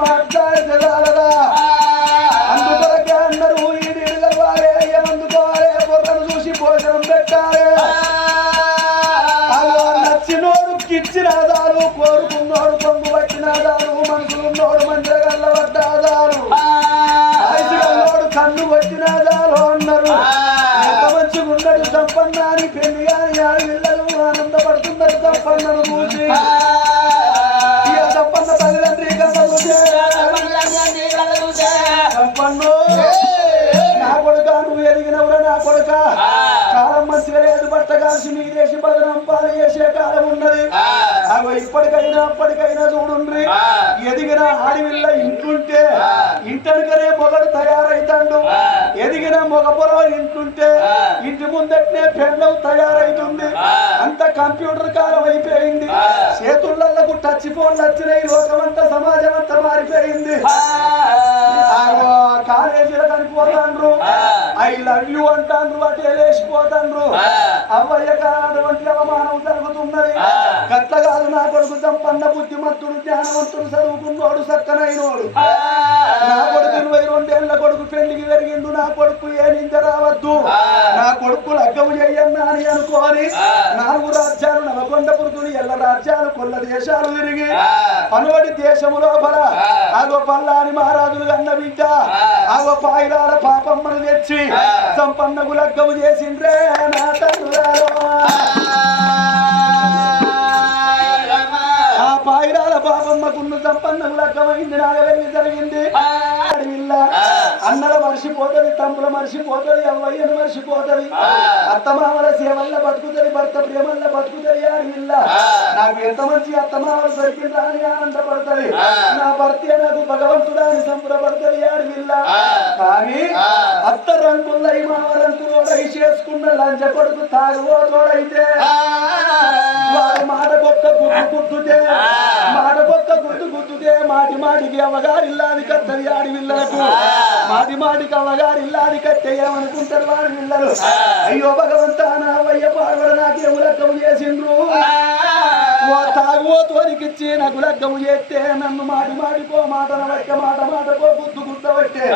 మాట్లాడదా అందుకొరకే అందరూ ఈ నీళ్ళు కలవాలి అయ్య అందుకోవాలి బొర్రను చూసి భోజనం పెట్టాలి అలా నచ్చినోడు కిచ్చినాదాలు కోరుకున్నోడు పొంగు పట్టినాదాలు మనసులున్నోడు మంచిగా గల్లబడ్డాదాలు వయసులోడు కన్ను వచ్చినాదాలు అన్నారు ఎంత మంచిగా ఉన్నది సంపన్న అని పెళ్లి గాని ఆడపిల్లలు ఆనందపడుతున్నది సంపన్నను చూసి సంపన్న తల్లిదండ్రి సంపన్ను నా కొడుక నువ్వు ఎదిగినవురా నా కొడుక కాలం మంచిగా లేదు బట్ట కాల్సి నీ దేశ బదనం పాలు చేసే కాలం ఉన్నది అవి ఇప్పటికైనా అప్పటికైనా చూడుండ్రి ఎదిగిన ఆడివిల్ల ఇంటుంటే ఇంటనుకనే మొగడు తయారైతాడు ఎదిగిన మగ పొరవ ఇంటుంటే ఇంటి ముందట్నే పెండవు తయారైతుంది అంత కంప్యూటర్ కాలం అయిపోయింది చేతులకు టచ్ ఫోన్లు వచ్చినాయి లోకమంతా సమాజం అంతా మారిపోయింది కాలేజీలో కనిపోతాండ్రు ఐ లవ్ యూ అంటాండ్రు అటే లేచిపోతాండ్రు అవ్వయ్య కానటువంటి అవమానం జరుగుతున్నది గట్ల కాదు నా కొడుకు సంపన్న బుద్ధిమంతుడు జ్ఞానవంతుడు చదువుకున్నోడు చక్కనైనోడు నా కొడుకు 22 ఏళ్ల కొడుకు పెళ్లికి పెరిగిండు నా కొడుకు ఏ నింద రావద్దు నా కొడుకు లగ్గము చెయ్యన్నా అని అనుకోని 4 రాజ్యాలు నవకొండపురుతులు ఎల్ల రాజ్యాలు కొల్ల దేశాలు తిరిగి పనువడి దేశము లోపల ఆగో పల్లాని మహారాజులు కన్న బిడ్డ ఆగో పాయిరాల పాపమ్మను తెచ్చి సంపన్నకు లగ్గము చేసిండ్రే నా తండ్రులారో ఆ పాయిరాల పాపమ్మకున్న సంపన్నకు లగ్గమైంది నాగవెల్లి జరిగింది అన్నల మర్చిపోతుంది తమ్ముల మర్చిపోతుంది అవ్వయ్యను మర్చిపోతుంది అత్తమామల సేవల్ల బతుకుతుంది భర్త ప్రేమల్ల బతుకుతుంది ఆడిల్ల నాకు ఎంత మంచి అత్తమామలు దొరికిందా అని ఆనందపడుతుంది నా భర్త నాకు భగవంతుడా అని సంబరపడుతుంది ఆడిల్ల కానీ అత్త రంగులై మామ రంగులోడై చేసుకున్న లంచ కొడుకు తాగుబోతోడైతే వారి మాటకొక్క గుద్దుతే మాటి మాటికి అవ్వగారిల్లాది కత్తది ఆడివిల్లలకు మాటి మాటికి అవ్వగారిల్లాది కత్తే ఏమనుకుంటారు వాడి పిల్లలు అయ్యో భగవంతా నా వయ్య పాడవడ నాకేము లగ్గము చేసిండ్రు తాగుబోతోనికిచ్చి నాకు లగ్గము చేస్తే నన్ను మాటి మాటికో మాటన పట్టే మాటకో గుద్దబట్టే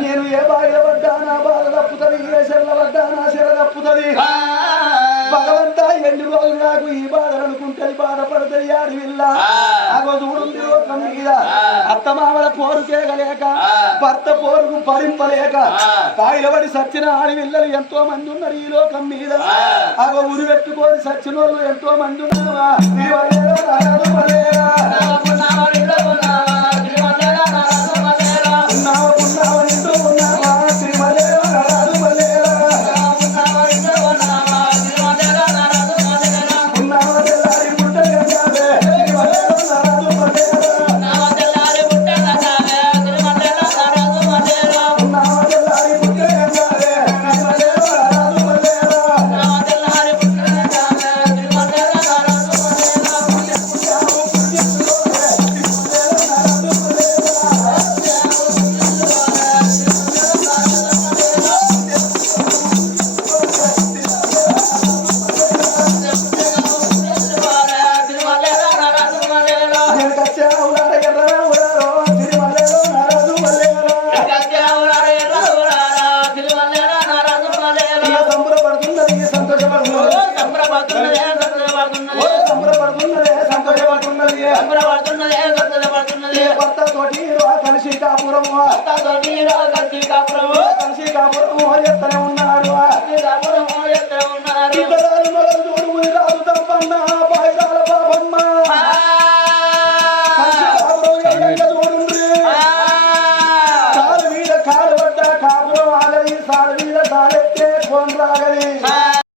నేను ఏ బాధ పడ్డా నా బాధ తప్పుతుంది ఏ శరల పడ్డా నా శర తప్పుతుంది భగవంతా ఎన్ని రోజులు నాకు ఈ బాధలు అనుకుంటుంది బాధపడుతుంది ఆడివిల్ల ఆగో చూడుంది లోకం మీద అత్తమామల పోరు చేయగలేక భర్త పోరుకు భరింపలేక కాయలబడి సచ్చిన ఆడివిల్లలు ఎంతో మంది ఉన్నారు ఈ లోకం మీద ఆగో ఉరి పెట్టుకొని సచ్చిన వాళ్ళు ఎంతో మంది ఉన్నారు ఉన్నాడు